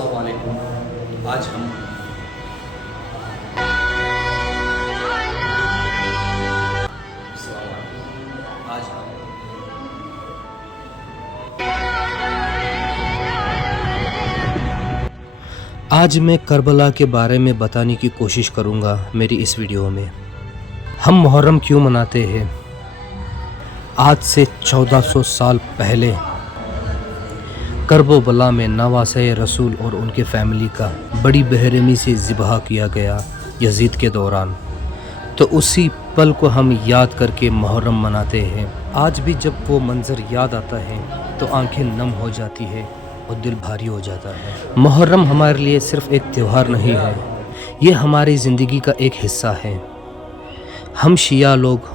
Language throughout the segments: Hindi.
अस्सलाम वालेकुम। आज हम आज मैं करबला के बारे में बताने की कोशिश करूंगा मेरी इस वीडियो में। हम मुहर्रम क्यों मनाते हैं? आज से 1400 साल पहले करबला में नवासे रसूल और उनके फैमिली का बड़ी बेरहमी से ज़िबह किया गया यजीद के दौरान। तो उसी पल को हम याद करके मुहर्रम मनाते हैं। आज भी जब वो मंज़र याद आता है तो आंखें नम हो जाती है और दिल भारी हो जाता है। मुहर्रम हमारे लिए सिर्फ़ एक त्यौहार नहीं है, ये हमारी ज़िंदगी का एक हिस्सा है। हम शिया लोग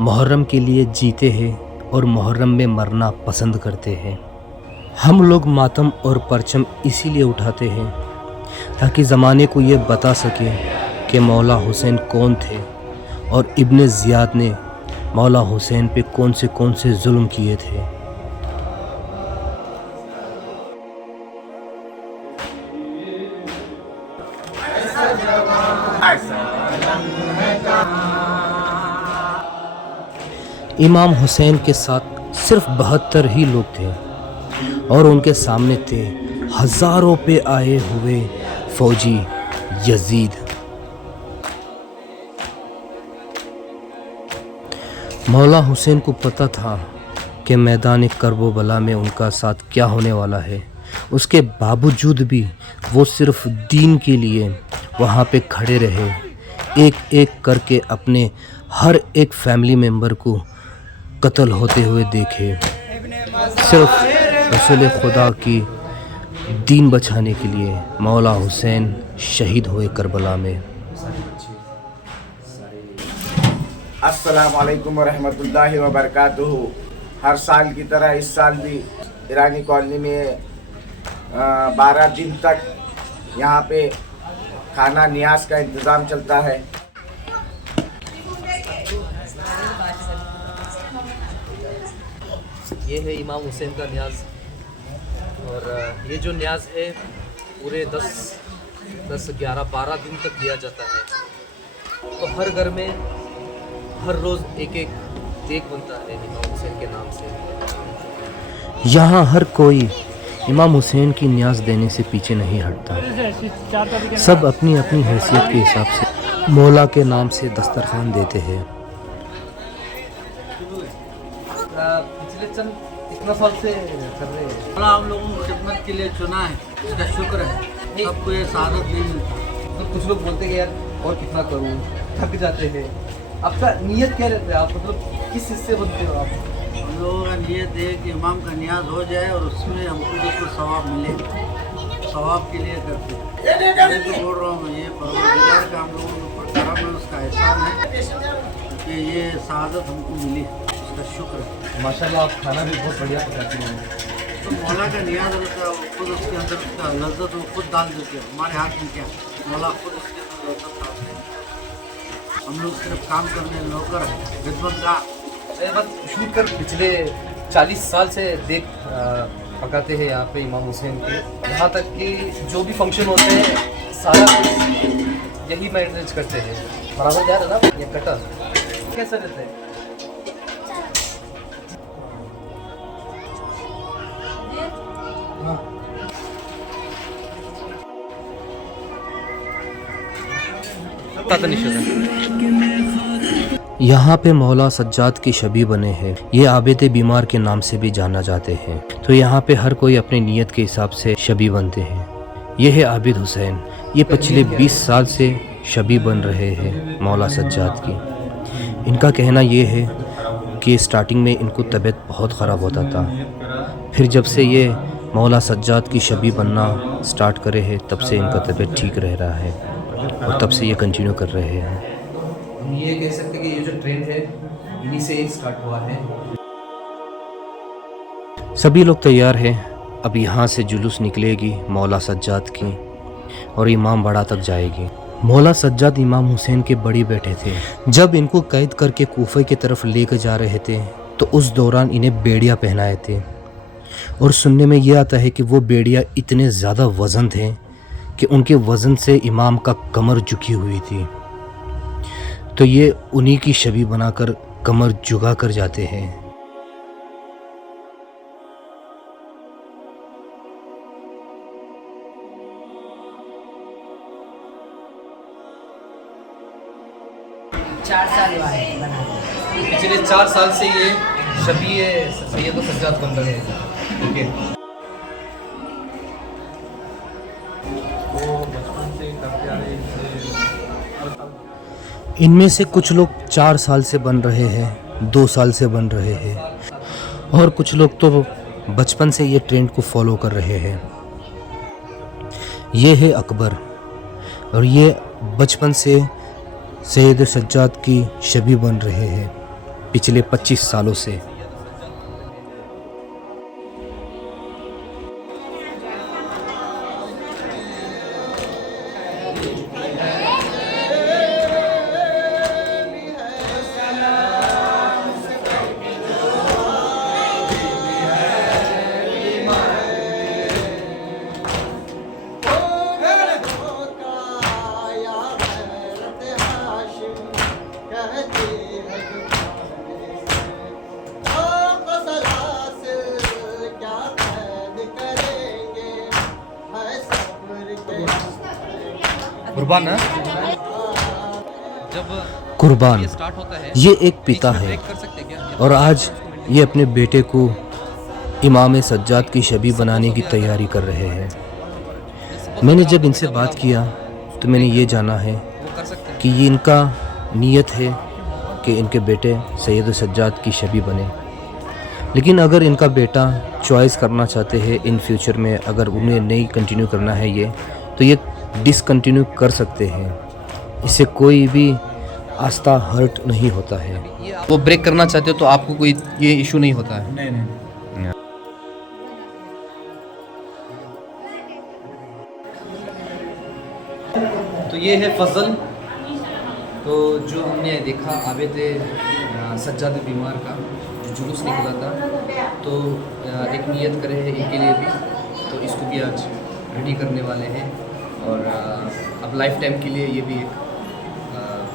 मुहर्रम के लिए जीते हैं और मुहर्रम में मरना पसंद करते हैं। हम लोग मातम और परचम इसीलिए उठाते हैं ताकि ज़माने को ये बता सके कि मौला हुसैन कौन थे और इब्न ज़ियाद ने मौला हुसैन पे कौन से जुल्म किए थे। इमाम हुसैन के साथ सिर्फ 72 ही लोग थे और उनके सामने थे हज़ारों पे आए हुए फौजी यजीद। मौला हुसैन को पता था कि मैदान करबला में उनका साथ क्या होने वाला है। उसके बावजूद भी वो सिर्फ दीन के लिए वहाँ पे खड़े रहे। एक एक करके अपने हर एक फैमिली मेम्बर को कत्ल होते हुए देखे, सिर्फ रसूल खुदा की दीन बचाने के लिए मौला हुसैन शहीद हुए करबला में। अस्सलाम वालेकुम रहमतुल्लाहि व बरकातुहू। हर साल की तरह इस साल भी ईरानी कॉलोनी में 12 दिन तक यहाँ पे खाना नियाज का इंतज़ाम चलता है। ये है इमाम हुसैन का न्याज और ये जो न्याज है पूरे 10, 11, 12 दिन तक दिया जाता है। तो हर घर में हर रोज़ एक एक देग बनता है इमाम हुसैन के नाम से। यहाँ हर कोई इमाम हुसैन की न्याज देने से पीछे नहीं हटता। सब अपनी अपनी हैसियत के हिसाब से मौला के नाम से दस्तरखान देते हैं। पिछले कितना साल से कर रहे हैं? हम लोगों को खिदमत के लिए चुना है, इसका शुक्र है। सबको ये सादत नहीं मिलती। तो कुछ लोग बोलते हैं कि यार और कितना करूँ, थक जाते हैं। आपका नियत क्या रहता है? आप मतलब किस हिस्से बनते हो आप? हम लोगों का नियत है कि इमाम का नियाज हो जाए और उसमें हमको जिसको सवाब मिले, सवाब के लिए करते हैं। मैं तो बोल रहा हूँ ये परवरदिगार का हम लोगों के ऊपर करम है, उसका एहसान है कि ये सादत हमको मिली, उसका शुक्र है। माशाल्लाह आप खाना भी बहुत बढ़िया पकाते हैं। तो मौला का नियाज रहता है, वो खुद उसके अंदर उसका लज्जत वो खुद डाल देते हैं। हमारे हाथ में क्या, मौला खुद उसके अंदर लज्जत डालते हैं। हम लोग सिर्फ काम करने नौकर हैं, खिदमतगार। बस शूट कर पिछले 40 साल से देख पकाते हैं यहाँ पे इमाम हुसैन के। यहाँ तक कि जो भी फंक्शन होते हैं सारा कुछ यही मैनेज करते हैं। बराबर जा रहा था ये कटर कैसा रहता है? पता नहीं। यहाँ पे मौला सज्जाद की शबी बने हैं। ये आबिद बीमार के नाम से भी जाना जाते हैं। तो यहाँ पे हर कोई अपनी नीयत के हिसाब से शबी बनते हैं। ये है आबिद हुसैन। ये पिछले 20 साल से शबी बन रहे हैं मौला सज्जाद की। इनका कहना ये है कि स्टार्टिंग में इनको तबीयत बहुत ख़राब होता था, फिर जब से ये मौला सज्जाद की शबी बनना स्टार्ट करे हैं तब से इनका तबीयत ठीक रह रहा है और तब से ये कंटिन्यू कर रहे हैं। हम ये कह सकते हैं कि ये जो ट्रेंड है इन्हीं से ही स्टार्ट हुआ है। सभी लोग तैयार हैं। अब यहाँ से जुलूस निकलेगी मौला सज्जाद की और इमाम बाड़ा तक जाएगी। मौला सज्जाद इमाम हुसैन के बड़ी बेटे थे। जब इनको कैद करके कूफे की तरफ लेकर जा रहे थे तो उस दौरान इन्हें बेड़ियाँ पहनाए थे और सुनने में ये आता है कि वो बेड़िया इतने ज़्यादा वज़न थे कि उनके वज़न से इमाम का कमर झुकी हुई थी। तो ये उन्हीं की छवि बनाकर कमर झुका कर जाते हैं। पिछले 4 साल से ये शबी सैयद सज्जाद बन रहे हैं। ओके, इनमें से कुछ लोग 4 साल से बन रहे हैं, 2 साल से बन रहे हैं, और कुछ लोग तो बचपन से ये ट्रेंड को फॉलो कर रहे हैं। ये है अकबर, और ये बचपन से सैयद सज्जाद की छवि बन रहे हैं पिछले 25 सालों से। कुर्बान है। जब कुर्बान ये स्टार्ट होता है, ये एक पिता है, ब्रेक कर सकते हैं क्या? और आज ये अपने बेटे को इमाम सज्जाद की छवि बनाने की तैयारी कर रहे हैं। मैंने जब इनसे बात किया तो मैंने ये जाना है वो कर सकते हैं। कि ये इनका नीयत है कि इनके बेटे सैयद सज्जाद की छवि बने। लेकिन अगर इनका बेटा चॉइस करना चाहते हैं इन फ्यूचर में, अगर उन्हें नहीं कंटिन्यू करना है ये, तो ये डिसकंटिन्यू कर सकते हैं। इससे कोई भी आस्था हर्ट नहीं होता है। वो ब्रेक करना चाहते हो तो आपको कोई ये इशू नहीं होता है? नहीं। तो ये है फजल। तो जो हमने देखा आबिद सज्जाद बीमार का जो जुलूस निकला था, तो एक नियत करे है इनके लिए भी, तो इसको भी आज रेडी करने वाले हैं। और अब लाइफ टाइम के लिए ये भी एक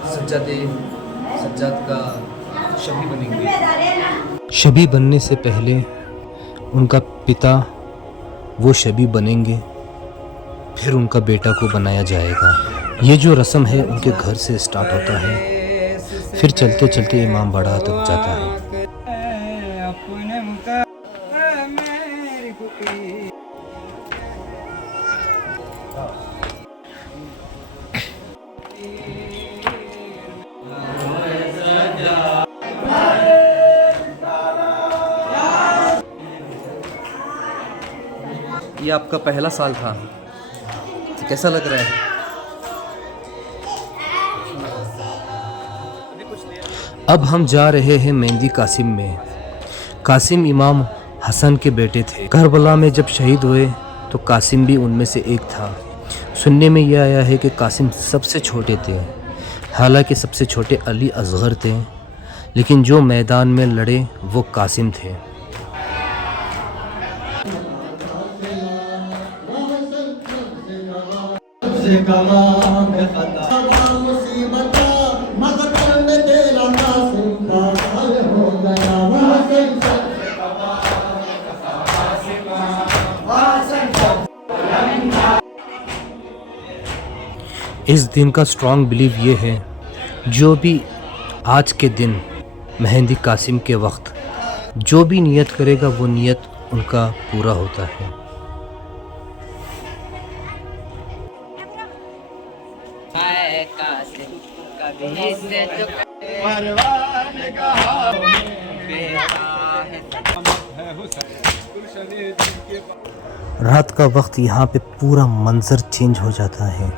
सज्जाद का शबी बनेंगे। शबी बनने से पहले उनका पिता वो शबी बनेंगे, फिर उनका बेटा को बनाया जाएगा। ये जो रस्म है उनके घर से स्टार्ट होता है, फिर चलते चलते इमाम बाड़ा तक जाता है। ये आपका पहला साल था, तो कैसा लग रहा है? अब हम जा रहे हैं मेहंदी कासिम में। कासिम इमाम हसन के बेटे थे। करबला में जब शहीद हुए तो कासिम भी उनमें से एक था। सुनने में यह आया है कि कासिम सबसे छोटे थे, हालांकि सबसे छोटे अली असगर थे, लेकिन जो मैदान में लड़े वो कासिम थे। इस दिन का स्ट्रॉन्ग बिलीव ये है, जो भी आज के दिन मेहंदी कासिम के वक्त जो भी नियत करेगा वो नियत उनका पूरा होता है। रात का वक्त यहाँ पे पूरा मंजर चेंज हो जाता है।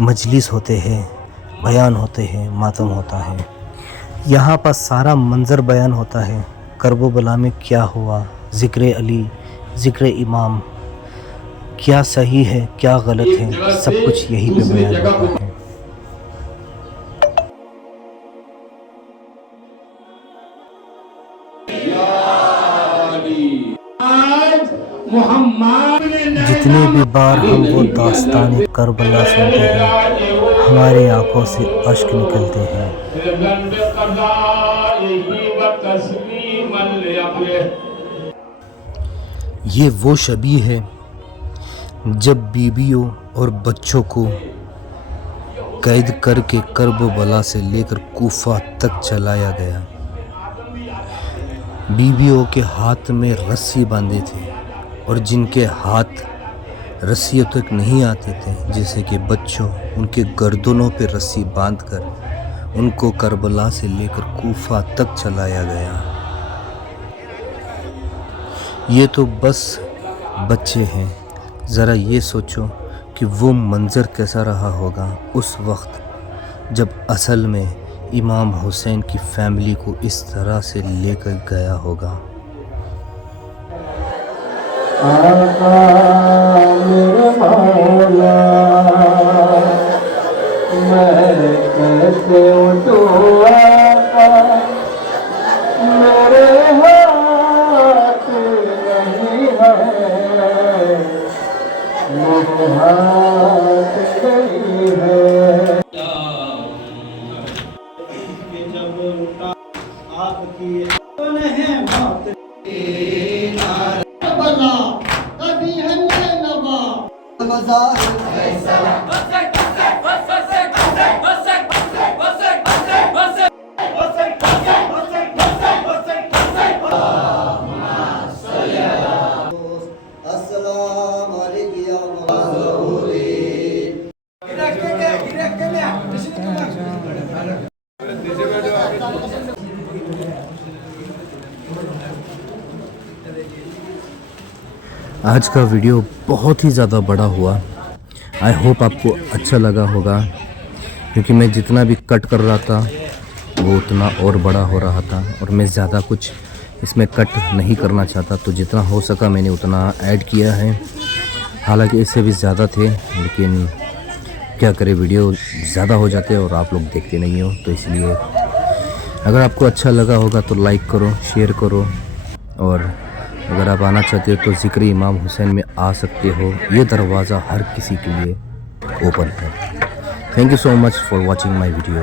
मजलिस होते हैं, बयान होते हैं, मातम होता है। यहाँ पर सारा मंजर बयान होता है। करबो बला में क्या हुआ, ज़िक्र अली, ज़िक्र इमाम, क्या सही है क्या गलत है, सब कुछ यहीं पे बयान होता है। बार हम वो दास्तान करबला सुनते हैं हमारी आंखों से अश्क निकलते हैं। ये वो शबी है जब बीबियों और बच्चों को कैद करके करबला से लेकर कूफा तक चलाया गया। बीबियों के हाथ में रस्सी बांधे थे और जिनके हाथ रस्सियों तक नहीं आते थे, जैसे कि बच्चों, उनके गर्दनों पे रस्सी बांधकर उनको करबला से लेकर कूफा तक चलाया गया। ये तो बस बच्चे हैं, ज़रा ये सोचो कि वो मंज़र कैसा रहा होगा उस वक्त जब असल में इमाम हुसैन की फैमिली को इस तरह से लेकर गया होगा। आज का वीडियो बहुत ही ज़्यादा बड़ा हुआ। आई होप आपको अच्छा लगा होगा, क्योंकि मैं जितना भी कट कर रहा था वो उतना और बड़ा हो रहा था और मैं ज़्यादा कुछ इसमें कट नहीं करना चाहता, तो जितना हो सका मैंने उतना ऐड किया है। हालांकि इससे भी ज़्यादा थे, लेकिन क्या करें, वीडियो ज़्यादा हो जाते हैं और आप लोग देखते नहीं हो, तो इसलिए अगर आपको अच्छा लगा होगा तो लाइक करो, शेयर करो, और अगर आप आना चाहते हो तो ज़िक्र इमाम हुसैन में आ सकते हो। ये दरवाज़ा हर किसी के लिए ओपन है। Thank you so much for watching my video.